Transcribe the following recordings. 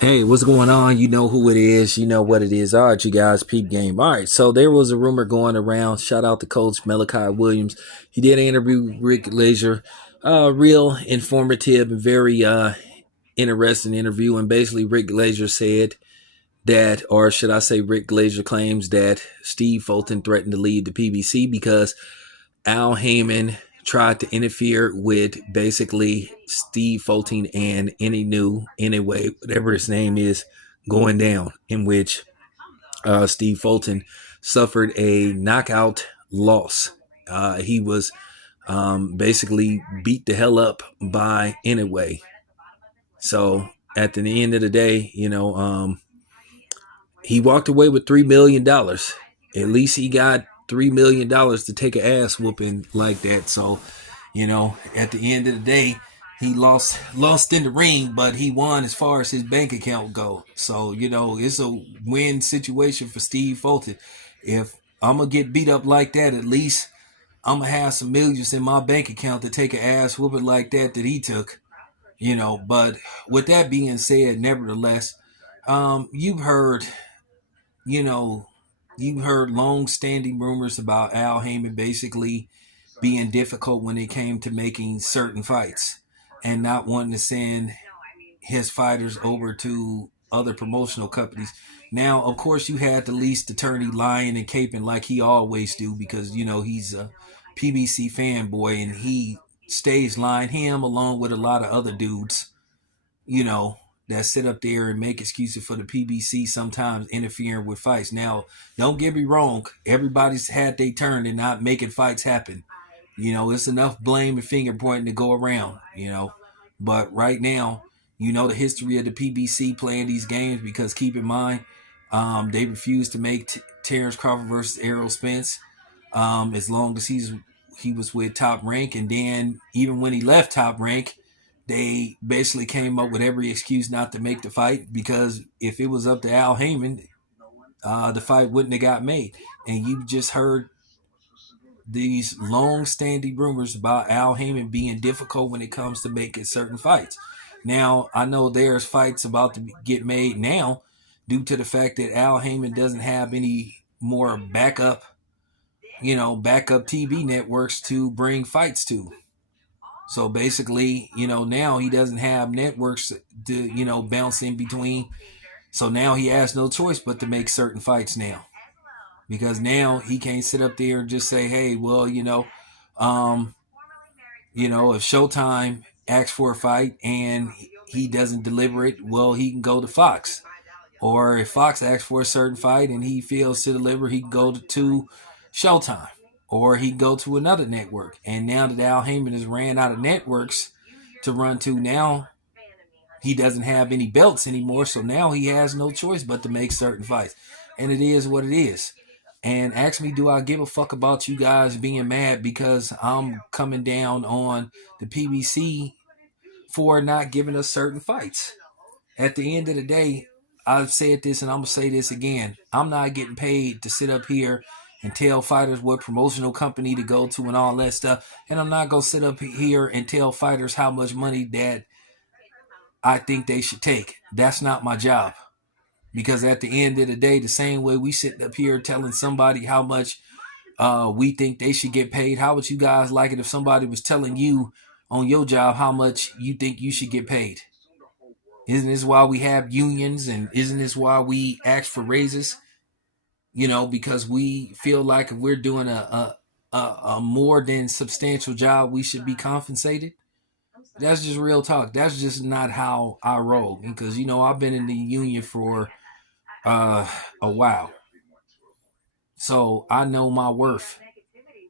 Hey, what's going on? You know who it is. You know what it is. All right, you guys, peep game. All right, so there was a rumor going around. Shout out to Coach Malachi Williams. He did an interview with Rick Glazier. Real informative and very interesting interview. And basically, Rick Glazier said that, or should I say, Rick Glazier claims that Steve Fulton threatened to leave the PBC because Al Haymon tried to interfere with basically Steve Fulton and Inoue, whatever his name is, going down, in which Steve Fulton suffered a knockout loss. He was basically beat the hell up by Inoue. So at the end of the day, he walked away with $3 million. At least he got $3 million to take an ass whooping like that. So, at the end of the day, he lost in the ring, but he won as far as his bank account go. So, it's a win situation for Steve Fulton. If I'm gonna get beat up like that, at least I'm gonna have some millions in my bank account to take an ass whooping like that he took. But with that being said, nevertheless, you've heard you know, you heard long-standing rumors about Al Heyman basically being difficult when it came to making certain fights and not wanting to send his fighters over to other promotional companies. Now, of course, you had the least attorney lying and caping like he always do because he's a PBC fanboy and he stays lying. Him along with a lot of other dudes you know, that sit up there and make excuses for the PBC sometimes interfering with fights. Now, don't get me wrong, everybody's had their turn in not making fights happen. It's enough blame and finger pointing to go around. But right now, the history of the PBC playing these games because keep in mind, they refused to make Terrence Crawford versus Errol Spence as long as he was with Top Rank. And then even when he left Top Rank, they basically came up with every excuse not to make the fight because if it was up to Al Heyman, the fight wouldn't have got made. And you just heard these long-standing rumors about Al Heyman being difficult when it comes to making certain fights. Now, I know there's fights about to get made now due to the fact that Al Heyman doesn't have any more backup TV networks to bring fights to. So basically, now he doesn't have networks to, bounce in between. So now he has no choice but to make certain fights now. Because now he can't sit up there and just say, hey, well, um, if Showtime asks for a fight and he doesn't deliver it, well, he can go to Fox. Or if Fox asks for a certain fight and he fails to deliver, he can go to Showtime. Or he can go to another network. And now that Al Heyman has ran out of networks to run to, now he doesn't have any belts anymore. So now he has no choice but to make certain fights. And it is what it is. And ask me, do I give a fuck about you guys being mad because I'm coming down on the PBC for not giving us certain fights? At the end of the day, I've said this and I'm going to say this again. I'm not getting paid to sit up here and tell fighters what promotional company to go to and all that stuff. And I'm not going to sit up here and tell fighters how much money that I think they should take. That's not my job. Because at the end of the day, the same way we sit up here telling somebody how much we think they should get paid, how would you guys like it if somebody was telling you on your job how much you think you should get paid? Isn't this why we have unions and isn't this why we ask for raises? Because we feel like if we're doing a more than substantial job, we should be compensated. That's just real talk. That's just not how I roll. Because I've been in the union for uh, a while, so I know my worth,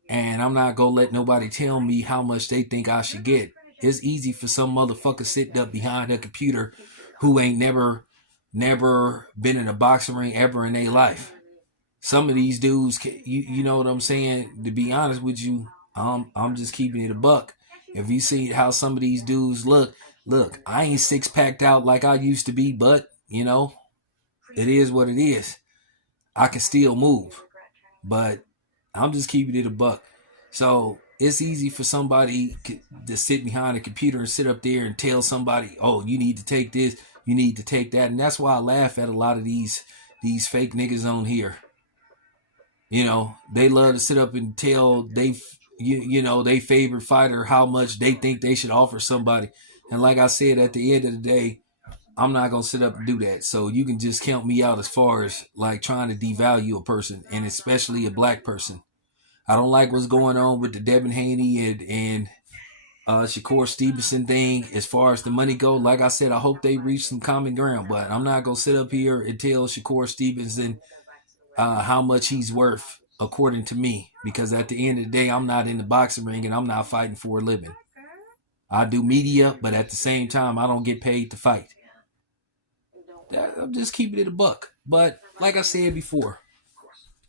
and I'm not gonna let nobody tell me how much they think I should get. It's easy for some motherfucker sitting up behind a computer who ain't never been in a boxing ring ever in their life. Some of these dudes, you know what I'm saying? To be honest with you, I'm just keeping it a buck. If you see how some of these dudes look, I ain't six packed out like I used to be, but it is what it is. I can still move, but I'm just keeping it a buck. So it's easy for somebody to sit behind a computer and sit up there and tell somebody, oh, you need to take this. You need to take that, and that's why I laugh at a lot of these fake niggas on here. You know, they love to sit up and tell they favorite fighter how much they think they should offer somebody. And like I said, at the end of the day, I'm not gonna sit up and do that. So you can just count me out as far as like trying to devalue a person, and especially a black person. I don't like what's going on with the Devin Haney and Shakur Stevenson thing. As far as the money go, like I said, I hope they reach some common ground. But I'm not gonna sit up here and tell Shakur Stevenson how much he's worth according to me, because at the end of the day, I'm not in the boxing ring and I'm not fighting for a living. I do media, but at the same time, I don't get paid to fight. I'm just keeping it a buck. But like I said before,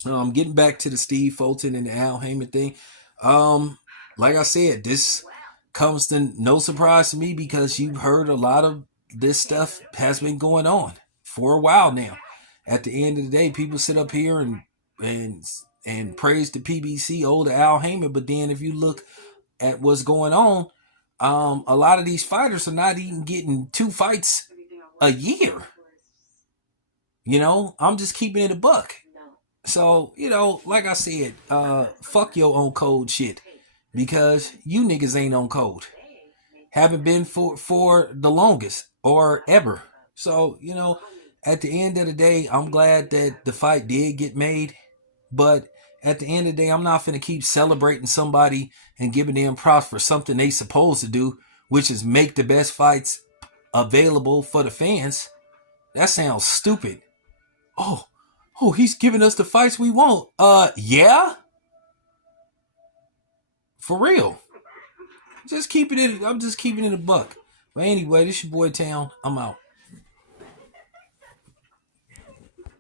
getting back to the Steve Fulton and the Al Haymon thing. Like I said, this comes to no surprise to me because you've heard a lot of this stuff has been going on for a while now. At the end of the day, people sit up here and praise the PBC, old Al Haymon, but then if you look at what's going on, a lot of these fighters are not even getting 2 fights a year. You know, I'm just keeping it a buck. So, you know, like I said, fuck your own code shit, because you niggas ain't on code. Haven't been for the longest or ever. So, you know, at the end of the day, I'm glad that the fight did get made. But at the end of the day, I'm not finna keep celebrating somebody and giving them props for something they supposed to do, which is make the best fights available for the fans. That sounds stupid. Oh, he's giving us the fights we want. Yeah? For real. I'm just keeping it a buck. But anyway, this your boy Town. I'm out.